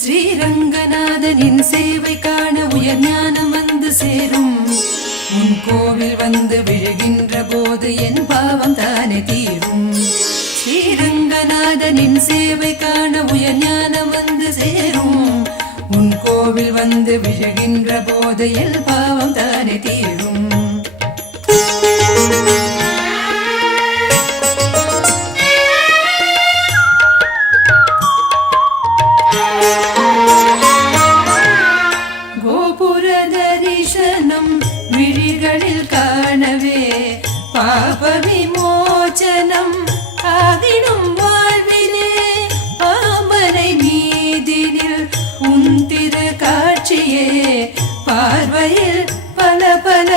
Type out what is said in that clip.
ஸ்ரீரங்கநாதனின் சேவை காண உயர் ஞானம் வந்து சேரும். உன் கோவில் வந்து விழுகின்ற போது என் பாவம் தானே தீரும். ஸ்ரீரங்கநாதனின் சேவை காண உயர் ஞானம் வந்து சேரும். உன் கோவில் வந்து விழுகின்ற போது என் பாவம் தானே தீரும். கோபுர தரிசனம் விழிகளில் காணவே பாப விமோச்சனம் ஆகிடும் வாழ்விலே. பாம்பனை மீதினில் உன் திரு காட்சியே பார்வையில் பல பல